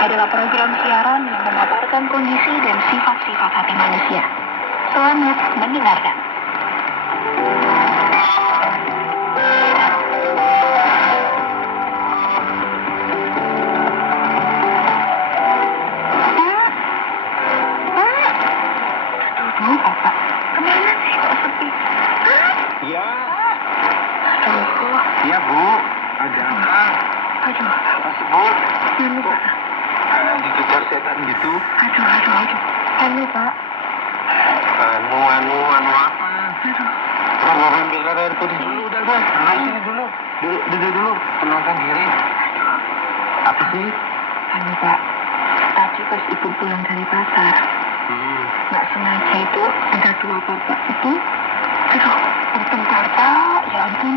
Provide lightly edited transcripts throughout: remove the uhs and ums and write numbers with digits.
adalah program siaran yang memaparkan kondisi dan sifat-sifat hati manusia. Selamat mendengarkan. Aduh, Bapak. Kemana sih kok sepi? Ya, Aduh, ya Bu, ada apa? aduh. Apa sih Bu? Anu, Pak. Dikejar setan gitu? Aduh. Anu, Pak. Anu apa? Aduh. Mau ambil air putih dulu, udah. Nah, sini dulu. Duduk dulu, tenangkan diri. Apa sih? Anu, Pak. Tadi pas Ibu pulang dari pasar, nggak sengaja itu ada dua bapak itu, aduh, bertengkar, Pak. Ya ampun.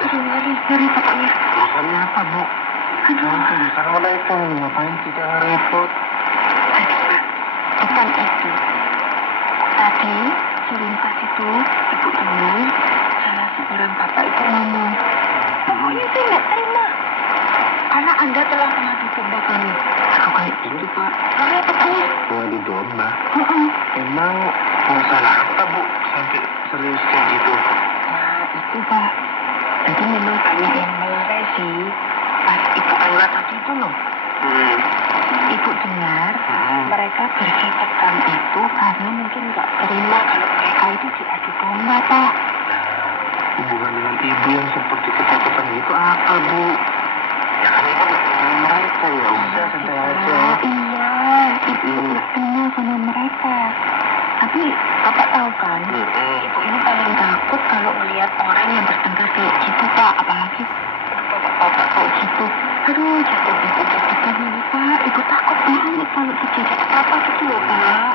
Aduh, ngeri pokoknya. Urusannya apa Bu? Aduh. Urusan mana itu? Ngapain sih jangan repot? Aduh, Pak. Bukan itu. Tadi, selintas itu, Ibu temui, salah seorang bapak itu ngomong, pokoknya saya nggak terima. Karena Anda telah mengadu domba kami. Aduh, kayak gitu, Pak. Pokoknya. Ngadu domba? Heeh. Emang masalah apa Bu? Sampai serius kayak gitu? Nah, itu, Pak. Jadi memang banyak yang melerai sih. Pas Ibu keluar tadi itu loh. Ibu dengar mereka bercecetan itu karena mungkin nggak terima kalau mereka itu diadu domba, Pak. Hubungan dengan ibu yang seperti ketakutan itu apa Bu? Ya kan ibu nggak kenal mereka, ya udah santai aja. Iya, Ibu nggak kenal sama mereka. Tapi Bapak tahu kan, Ibu ini paling takut kalau melihat orang yang bertengkar kayak gitu, Pak. Apalagi bapak-bapak kayak gitu. Aduh, jatuh Ibu deg-degan ini, Pak. Ibu takut banget kalau terjadi apa-apa gitu loh, Pak.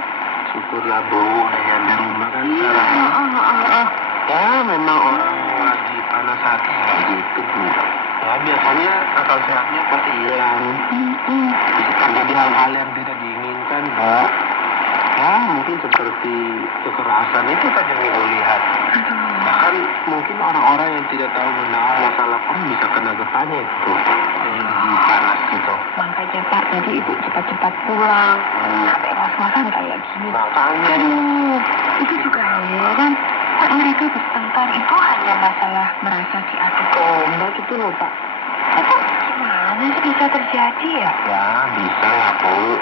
Syukurlah Bu, udah nyampe rumah kan sekarang. Ya memang orang lagi panas hati gitu Bu. Ya biasanya akal sehatnya pasti hilang. Bisa terjadi hal-hal yang tidak diinginkan Bu. Ya mungkin seperti kekerasan itu kan yang ibu lihat. Bahkan mungkin orang-orang yang tidak tahu mengenal masalah pun bisa kena getahnya itu. Yang lagi panas gitu. Makanya Pak, tadi Ibu cepat-cepat pulang. Sampai ngos-ngosan kayak gini. Makanya. Aduh, itu juga heran. Kok mereka bertengkar itu hanya masalah merasa diadu domba gitu loh, Pak. Itu gimana sih bisa terjadi ya? Ya bisa lah Bu.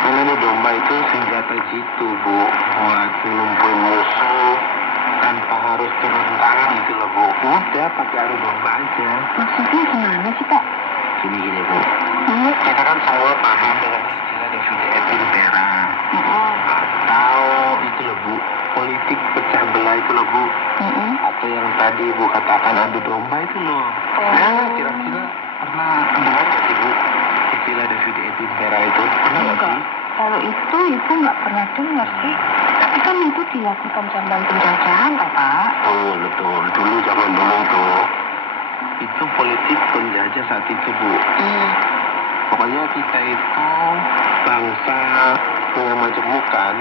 Karena domba itu senjata jitu Bu. Buat ngumpul musuh tanpa harus turun tangan gitu loh Bu. Udah pakai adu domba aja. Maksudnya gimana sih, Pak? Gini Bu. Kita kan selalu paham dengan istilah divide et impera. Atau itu loh Bu, politik pecah belah itu loh Bu. Atau yang tadi Ibu katakan adu domba itu loh. Kira-kira pernah dengar nggak sih Bu istilah divide et impera itu? Pernah nggak sih? Kalau itu Ibu nggak pernah dengar sih. Tapi kan itu dilakukan zaman penjajahan, Pak. Oh betul, dulu zaman dulu itu politik penjajah saat itu Bu. Pokoknya kita itu bangsa yang majemukan,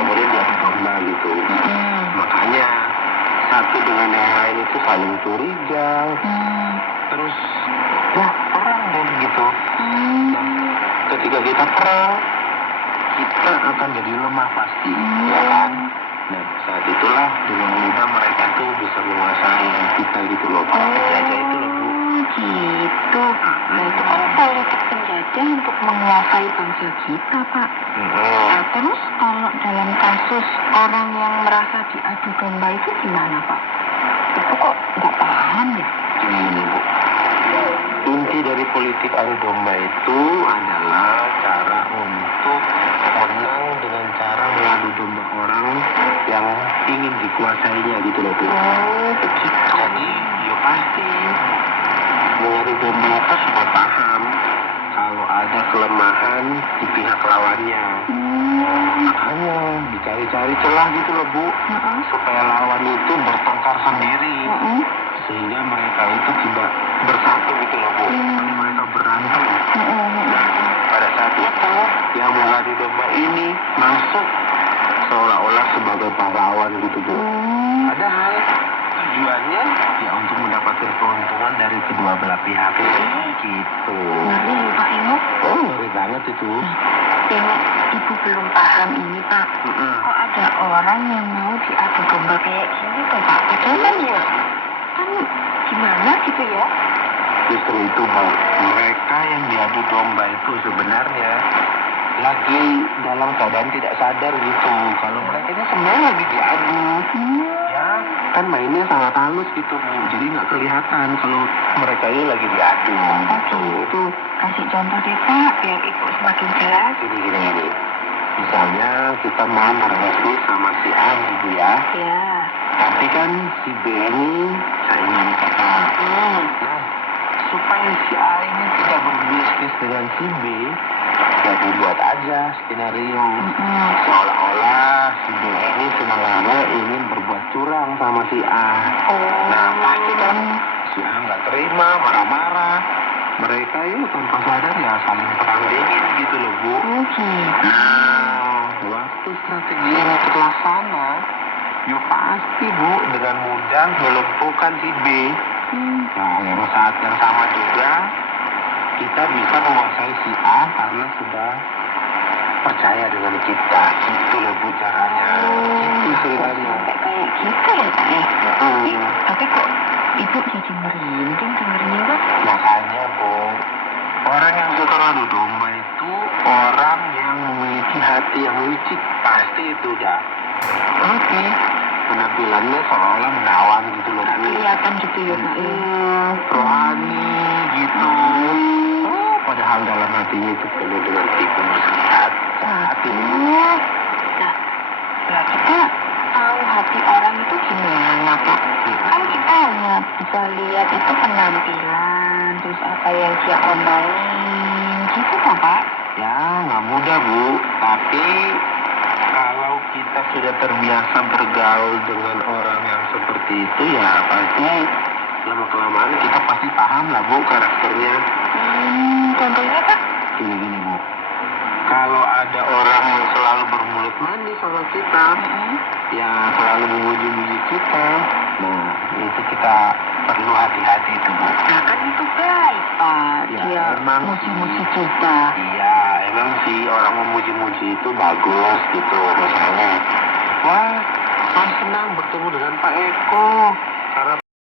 kemudian diadu domba gitu. Makanya satu dengan yang lain itu saling curiga, terus ya perang deh gitu. Nah, ketika kita perang, kita akan jadi lemah pasti, ya kan? Nah, saat itulah dengan mudah mereka tuh bisa menguasai kita gitu loh, para penjajah itu loh Bu. Gitu. Nah, itu kan politik penjajah untuk menguasai bangsa kita, Pak. Nah, terus kalau dalam kasus orang yang merasa diadu domba itu gimana, Pak? Itu kok nggak paham ya? Gini Bu, inti dari politik adu domba itu adalah cara untuk menang dengan cara mengadu domba orang yang ingin dikuasainya gitu loh Bu. Begitu. Jadi ya pasti mengadu domba itu sudah paham kalau ada kelemahan di pihak lawannya. Makanya dicari-cari celah gitu loh Bu, supaya lawan itu bertengkar sendiri, sehingga mereka itu tidak bersatu gitu loh Bu. Nanti mereka berantem. Nah, pada saat itu yang mengadu domba ini masuk seolah-olah sebagai pahlawan gitu Bu. Padahal tujuannya ya untuk mendapatkan keuntungan dari kedua belah pihak gitu. Ngeri Pak Eno. Oh, ngeri banget itu. Yang ibu belum paham ini Pak. Kok ada orang yang mau diadu domba kayak gini tuh Pak? Padahal kan ya, kan gimana gitu ya? Justru itu Bu, mereka yang diadu domba itu sebenarnya lagi dalam keadaan tidak sadar gitu. Kalau mereka ini sebenarnya lagi diadu. Ya, kan mainnya sangat halus gitu Bu. Jadi nggak kelihatan kalau mereka ini lagi diadu. Gitu. Kasih contoh deh Pak, biar ibu semakin jelas. Gini. Misalnya kita mau bermesra sama si A gitu ya. Ya. Tapi kan si B ini saingan kita. Nah, supaya si A ini tidak berbisnis dengan si B, ya dibuat aja skenario. Seolah-olah si B ini sebenarnya ingin berbuat curang sama si A. Nah, pasti kan si A nggak terima, marah-marah. Mereka itu tanpa sadar ya saling perang dingin gitu loh Bu. Nah, waktu strategi ini terlaksana, ya pasti Bu dengan mudah melumpuhkan si B. Nah, yang saat yang sama juga kita bisa menguasai si A karena sudah percaya dengan kita. Gitu loh Bu caranya. Gitu ceritanya. Sampai kayak gitu ya Pak ya? Tapi kok ibu jadi merinding dengernya Pak? Makanya Bu, orang yang suka adu domba itu orang yang memiliki hati yang licik. Pasti itu dah. Oke. Penampilannya seolah menawan gitu loh Bu. Kelihatan gitu ya Pak ya? Rohani gitu. Oh, padahal dalam hatinya itu penuh dengan tipu muslihat. Hati. Nah, lah kita tahu hati orang itu gimana Pak? Kan kita hanya bisa lihat itu penampilan, terus apa yang dia omongin, gitu kan Pak? Ya, nggak mudah Bu. Tapi kalau kita sudah terbiasa bergaul dengan orang yang seperti itu, ya pasti lama-kelamaan kita pasti paham lah Bu karakternya. Contohnya Pak? Gini Bu. Kalau ada orang yang selalu bermulut manis sama kita, yang selalu memuji-muji kita, nah itu kita perlu hati-hati itu Bu. Nah kan itu baik Pak, Ya, dia emang muji-muji kita. Iya, emang sih orang memuji-muji itu bagus gitu. Misalnya, wah, saya senang bertemu dengan Pak Eko. Karena